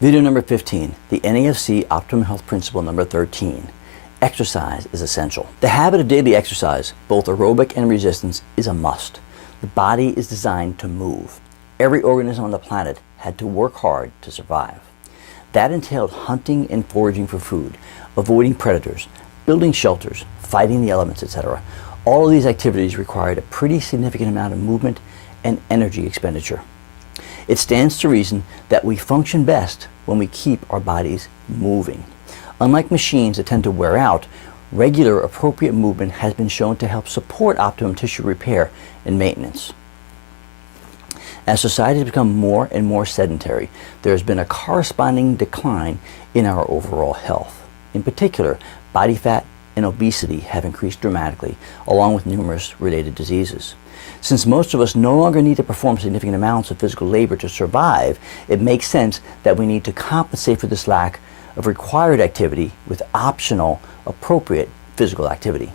Video number 15, the NAFC Optimum Health Principle number 13. Exercise is essential. The habit of daily exercise, both aerobic and resistance, is a must. The body is designed to move. Every organism on the planet had to work hard to survive. That entailed hunting and foraging for food, avoiding predators, building shelters, fighting the elements, etc. All of these activities required a pretty significant amount of movement and energy expenditure. It stands to reason that we function best when we keep our bodies moving. Unlike machines that tend to wear out, regular appropriate movement has been shown to help support optimum tissue repair and maintenance. As society has become more and more sedentary, there has been a corresponding decline in our overall health. In particular, body fat and obesity have increased dramatically, along with numerous related diseases. Since most of us no longer need to perform significant amounts of physical labor to survive, it makes sense that we need to compensate for this lack of required activity with optional, appropriate physical activity.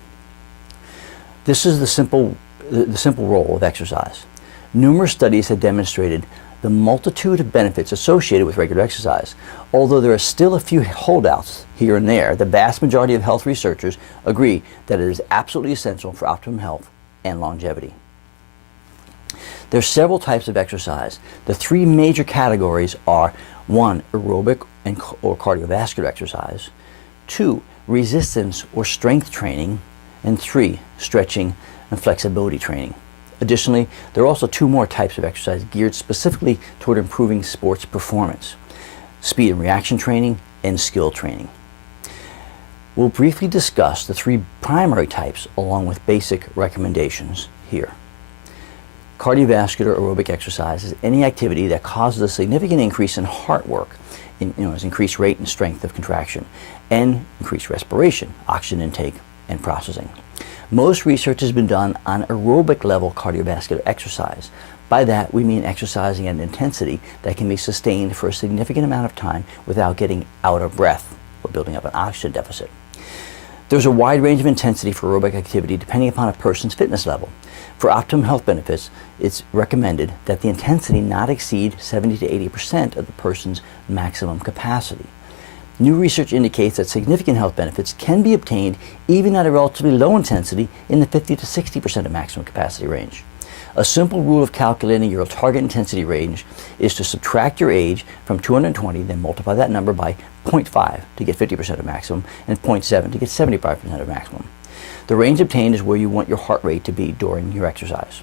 This is the simple role of exercise. Numerous studies have demonstrated the multitude of benefits associated with regular exercise. Although there are still a few holdouts here and there, the vast majority of health researchers agree that it is absolutely essential for optimum health and longevity. There are several types of exercise. The three major categories are 1. Aerobic or cardiovascular exercise, 2. Resistance or strength training, and 3. Stretching and flexibility training. Additionally, there are also 2 more types of exercise geared specifically toward improving sports performance: speed and reaction training and skill training. We'll briefly discuss the 3 primary types along with basic recommendations here. Cardiovascular aerobic exercise is any activity that causes a significant increase in heart work, as increased rate and strength of contraction, and increased respiration, oxygen intake, and processing. Most research has been done on aerobic level cardiovascular exercise. By that, we mean exercising at an intensity that can be sustained for a significant amount of time without getting out of breath or building up an oxygen deficit. There's a wide range of intensity for aerobic activity depending upon a person's fitness level. For optimum health benefits, it's recommended that the intensity not exceed 70 to 80% of the person's maximum capacity. New research indicates that significant health benefits can be obtained even at a relatively low intensity in the 50 to 60% of maximum capacity range. A simple rule of calculating your target intensity range is to subtract your age from 220, then multiply that number by 0.5 to get 50% of maximum, and 0.7 to get 75% of maximum. The range obtained is where you want your heart rate to be during your exercise.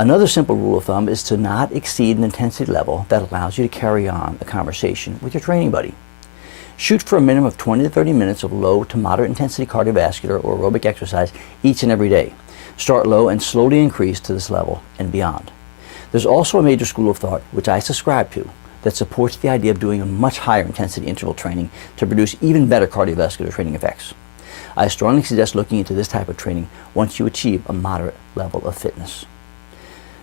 Another simple rule of thumb is to not exceed an intensity level that allows you to carry on a conversation with your training buddy. Shoot for a minimum of 20 to 30 minutes of low to moderate intensity cardiovascular or aerobic exercise each and every day. Start low and slowly increase to this level and beyond. There's also a major school of thought, which I subscribe to, that supports the idea of doing a much higher intensity interval training to produce even better cardiovascular training effects. I strongly suggest looking into this type of training once you achieve a moderate level of fitness.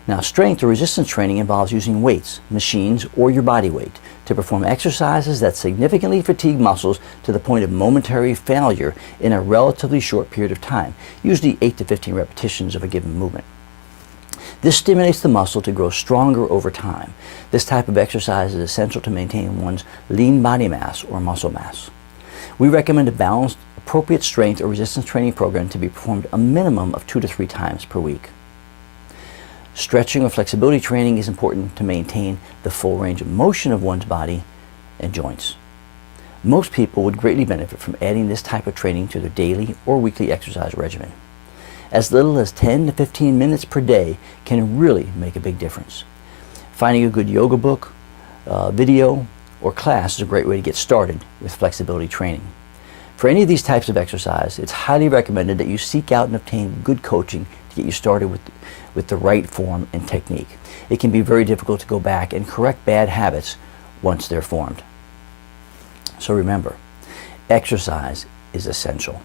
Now, strength or resistance training involves using weights, machines, or your body weight to perform exercises that significantly fatigue muscles to the point of momentary failure in a relatively short period of time, usually 8 to 15 repetitions of a given movement. This stimulates the muscle to grow stronger over time. This type of exercise is essential to maintain one's lean body mass or muscle mass. We recommend a balanced, appropriate strength or resistance training program to be performed a minimum of 2 to 3 times per week. Stretching or flexibility training is important to maintain the full range of motion of one's body and joints. Most people would greatly benefit from adding this type of training to their daily or weekly exercise regimen. As little as 10 to 15 minutes per day can really make a big difference. Finding a good yoga book, video, or class is a great way to get started with flexibility training. For any of these types of exercise, it's highly recommended that you seek out and obtain good coaching to get you started with the right form and technique. It can be very difficult to go back and correct bad habits once they're formed. So remember, exercise is essential.